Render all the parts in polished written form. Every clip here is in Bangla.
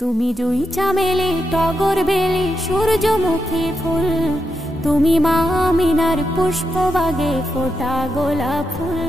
তুমি জুই চামেলি টগর বেলি সূর্যমুখী ফুল, তুমি মা আমিনার পুষ্পবাগে ফোটা গোলাপ ফুল।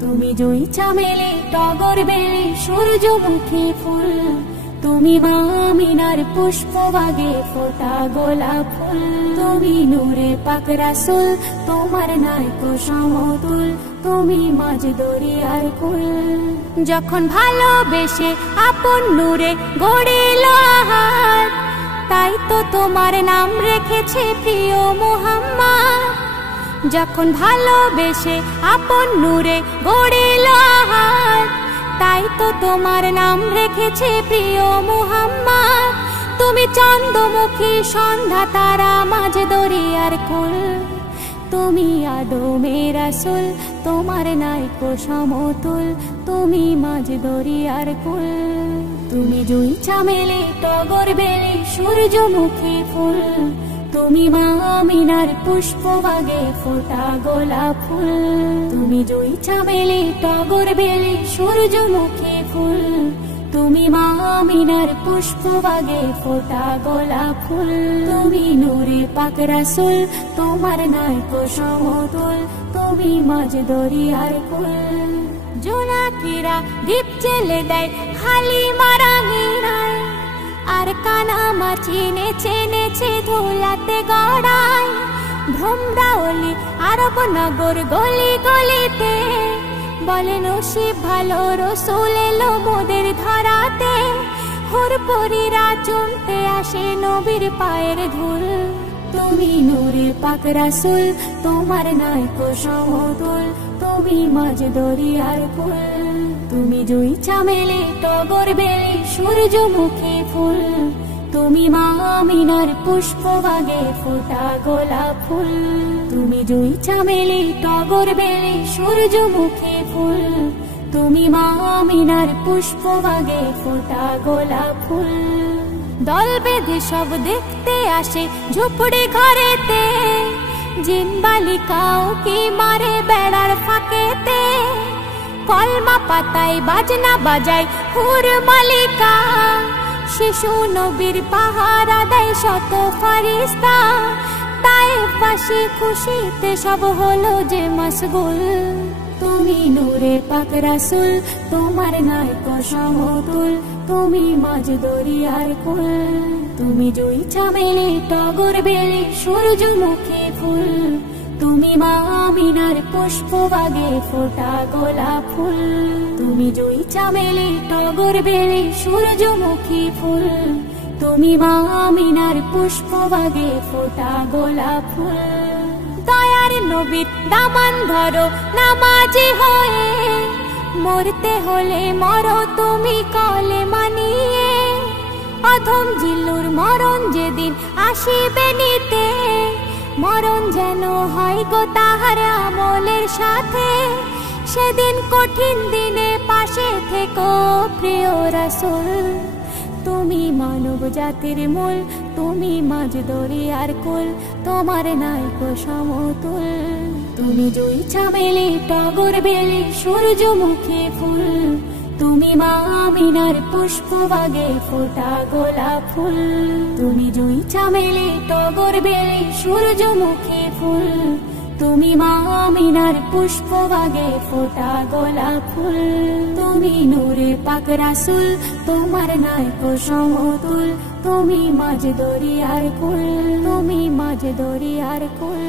তুমি জুই চামেলি টগর বেলি সূর্যমুখী ফুল, তুমি মা আমিনার পুষ্পবাগে ফোটা গোলাপ ফুল। তুমি নূরে পাক রাসূল, তোমার নাইকো সমতুল, তুমি মাঝ দরিয়ার কুল। যখন ভালোবেসে আপন নূরে গড়িল আহার, তাই তো তোমার নাম রেখেছে প্রিয় মুহাম্মদ। যখন ভালোবেসে আপন নূরে গড়িল আহার, তাই তো তোমার নাম রেখেছে প্রিয় মুহাম্মদ। তুমি চন্দ্রমুখী সন্ধ্যা তারা মাঝ দরিয়ার কুল, তুমি আদমে রাসূল, তোমার নাইকো সমতুল, তুমি মাঝ দরিয়ার কুল। তুমি জুই চামেলি টগর বেলি সূর্যমুখী ফুল, তুমি মা আমিনার পুষ্পবাগে ফোটা গোলাপ ফুল। তুমি জুই চামেলি টগর বেলি সূর্যমুখী ফুল, তুমি মা আমিনার পুষ্পবাগে ফোটা গোলাপ ফুল। তুমি নূরে পাক রাসূল, তোমার নাইকো সমতুল, তুমি মাঝ দরিয়ার কুল। জোনাকিরা দীপ জেলে দেয় হালিমার আঙিনায়, আর কানামাছি নেচে নেচে ধুলাতে গড়ায়। ভ্রমরাওলি আরব নগর গলি গলিতে বলে নসিব ভালো, রসুল এলো মোদের ধরাতে। হুরপুরীরা চুমতে আসে নবীর পায়ের ধুল, তুমি নূরে পাক রাসূল, তোমার নাইকো সমতুল, তুমি মাঝ দরিয়ার কুল। তুমি জুই চামেলি টগর বেলি সূর্যমুখী ফুল, তুমি মা আমিনার পুষ্পবাগে ফোটা গোলাপ ফুল। তুমি জুই চামেলি টগর বেলি সূর্যমুখী ফুল, তুমি মা আমিনার পুষ্পবাগে ফোটা গোলাপ ফুল। দল বেঁধে সব দেখতে আসে ঝুপড়ি ঘরেতে, জিন বালিকাও কি মারে বেড়ার ফাঁকেতে। কলমা পাতায় বাজনা বাজায় হুর মালিকা, শিশু নবীর পাহারা দেয় শত ফারিস্তা। তায়েফবাসী খুশিতে সব হলো যে মশগুল, তুমি নূরে পাক রাসূল, তোমার নাইকো সমতুল, তুমি মাঝ দরিয়ার কুল। তুমি জুই চামেলি টগর বেলি সূর্যমুখী ফুল, তুমি মা আমিনার পুষ্পবাগে ফোটা গোলাপ ফুল। তুমি জুই চামেলি টগর বেলি সূর্যমুখী ফুল, তুমি মা আমিনার পুষ্পবাগে ফোটা গোলাপ ফুল। দয়ার নবীর দামান ধরো নামাজি হয়ে, মরতে হলে মরো তুমি কলেমা নিয়ে। অধম জিল্লুর মরণ যেদিন আসিবে নিতে, মরণ যেন হয় গো তাহার আমলের সাথে। সেদিন কঠিন দিনে পাশে থেকো প্রিয় রাসূল, তুমি মানব জাতির মূল, তুমি মাঝ দরিয়ার কুল, তোমার নাইকো সমতুল। তুমি জুই চামেলি টগর বেলি সূর্যমুখী ফুল, তুমি মা আমিনার পুষ্পবাগে ফোটা গোলাপ ফুল। তুমি জুই চামেলি টগর বেলি সূর্যমুখী ফুল, তুমি মা আমিনার পুষ্পবাগে ফোটা গোলাপ ফুল। তুমি নূরে পাক রাসূল, তোমার নাইকো সমতুল, তুমি মাঝ দরিয়ার কুল, তুমি মাঝ দরিয়ার কুল।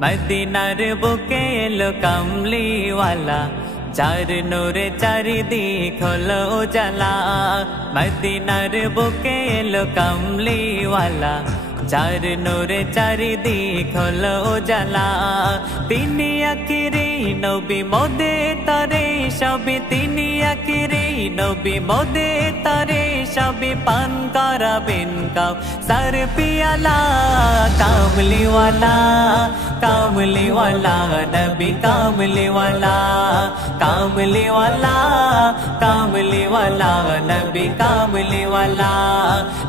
মদিনার বুকে এলো কামলিওয়ালা যার নূরে চারিদিক হলো উজালা মদিনার বুকে এলো কামলিওয়ালা যার নূরে চারিদিক হলো উজালা তিনি আখিরি নবী মোদের তরে সবে তিনি আখিরি নবী মোদের তরে সবে পান করাবেন কাউ সর পিয়ালা কামলিওয়ালা কামলিওয়ালা নবী কামলিওয়ালা কামলিওয়ালা কামলিওয়ালা নবী কামলিওয়ালা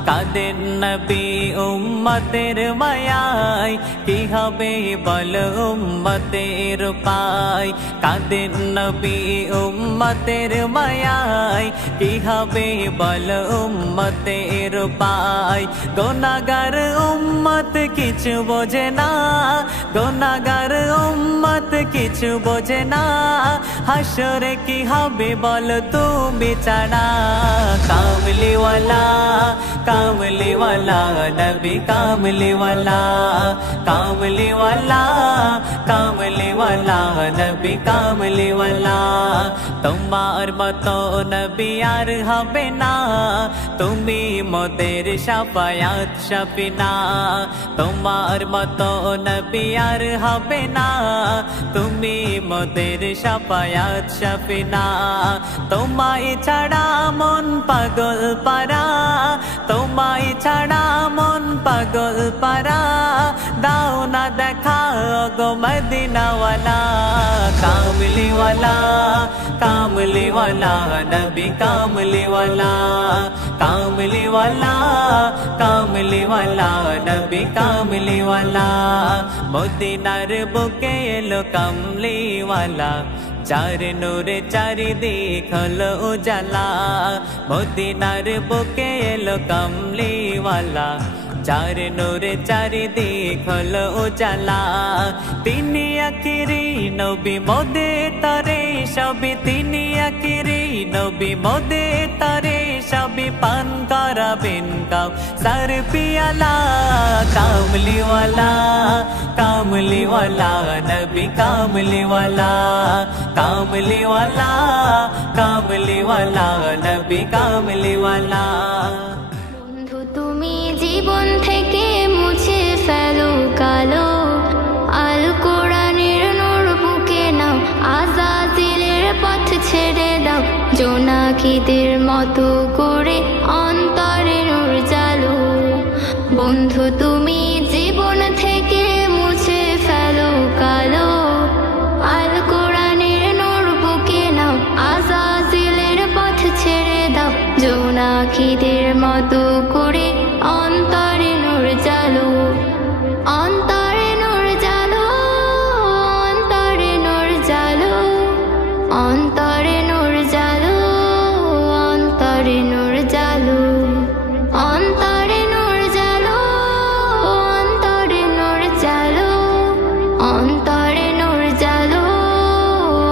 কাদের নবী উম্মতের মায়ায় কি হবে বল উম্মতের পায় কাদের নবী উম্মতের মায়ায় কি হবে বল উম্মতের পায় গুনাহগার উম্মত কিছু বোঝে না গুনাহগার উম্মত কিছু বোঝে না হাসরে কি হবে বল তুমি ছাড়া কামলিওয়ালা কামলিওয়ালা নবী কামলিওয়ালা কামলিওয়ালা কামলিওয়ালা নবী কামলিওয়ালা তোমার মতো নবী আর হবে না তুমি মোদের শাফায়াত শাফিনা তোমার মতো নবী আর হবে না তুমি মোদের শাফায়াত শাফিনা তোমায় ছাড়া মন পাগল পারা তোমায় ছাড়া মন পাগল পারা দাও না দেখা গো মদিনাওয়ালা কামলিওয়ালা কামলিওয়ালা নবী কামলিওয়ালা কামলিওয়ালা কামলিওয়ালা নবী কামলিওয়ালা মদিনার বুকে এলো কামলিওয়ালা যার নূরে চারিদিক হলো উজালা মদিনার বুকে এলো কামলিওয়ালা যার নূরে চারিদিক হলো উজালা তিনি আখিরি নবী মোদের তরে সবে তিনি আখিরি নবী মোদের তরে সবে পান করাবেন কাউ সর পিয়ালা কামলিওয়ালা কামলিওয়ালা নবী কামলিওয়ালা কামলিওয়ালা কামলিওয়ালা নবী কামলিওয়ালা তুমি জীবন থেকে মুছে ফেলো কালো আল কোরআনের নূর বুকে নাও আযাজিলের পথ ছেড়ে দাও জোনাকিদের মতো করে অন্তরে নূর জ্বালো বন্ধু তুমি জীবন থেকে মুছে ফেলো কালো আল কোরআনের নূর বুকে নাও আযাজিলের পথ ছেড়ে দাও জোনাকিদের মতো করে অন্তরে নূর জ্বালো অন্তরে নূর জ্বালো অন্তরে নূর জ্বালো অন্তরে নূর জ্বালো অন্তরে নূর জ্বালো অন্তরে নূর জ্বালো অন্তরে নূর জ্বালো অন্তরে নূর জ্বালো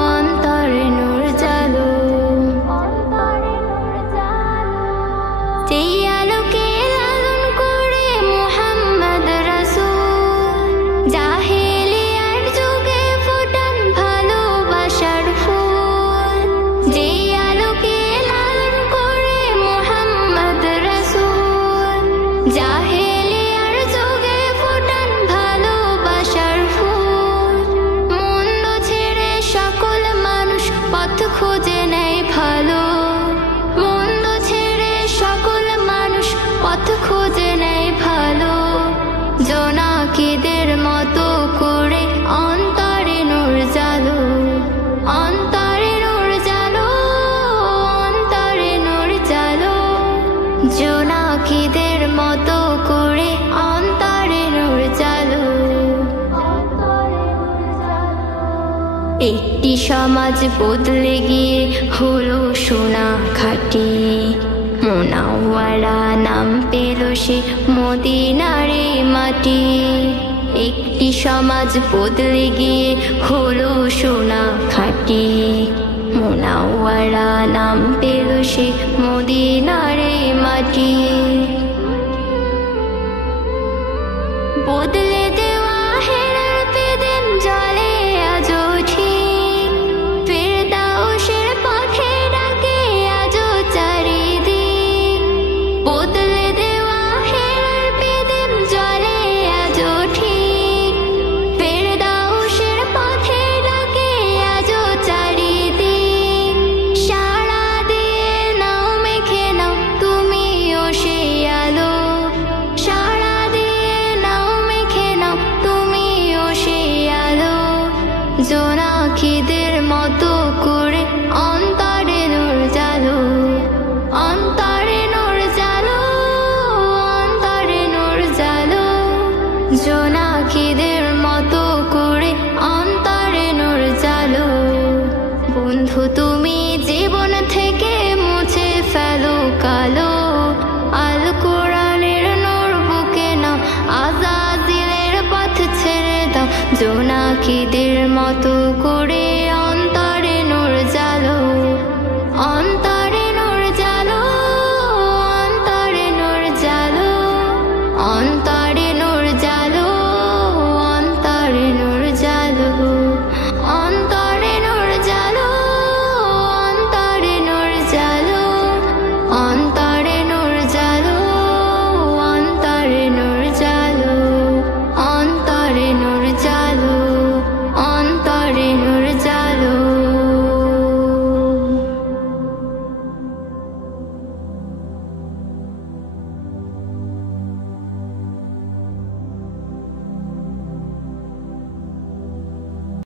অন্তরে নূর জ্বালো যেই আলোকে লালন করে মুহাম্মদ রাসূল জাহেলিয়ার যুগে ফোটান ভালোবাসার ফুল যেই আলোকে লালন করে মুহাম্মদ রাসূল জাহেলিয়ার যুগে ফোটান ভালোবাসার ফুল মন্দ ছেড়ে সকল মানুষ পথ খুঁজে নেয় ভালো মন্দ ছেড়ে সকল মানুষ পথ খুঁজে নেয় ভালো জোনাকিদের মতো করে অন্তরে নূর জ্বালো অন্তরে নূর জ্বালো অন্তরে নূর জ্বালো জোনাকিদের মতো করে অন্তরে নূর জ্বালো একটি সমাজ বদলে গিয়ে হলো সোনা খাঁটি মুনাওয়ারা নাম পেল সে মদিনারে মাটি একটি সমাজ বদলে গিয়ে হলো সোনা খাঁটি মুনাওয়ারা নাম পেল সে মদিনারে মাটি বদলে দেওয়া হেরার পেদে জোনাকিদের মতো করে অন্তরে নূর জ্বালো, অন্তরে নূর জ্বালো, অন্তরে নূর জ্বালো। জোনাকিদের মতো করে অন্তরে নূর জ্বালো। বন্ধু তুমি জীবন থেকে মুছে ফেলো কালো, আল কোরআনের নূর বুকে নাও, আযাজিলের পথ ছেড়ে দাও। জোনাকিদের মতো করে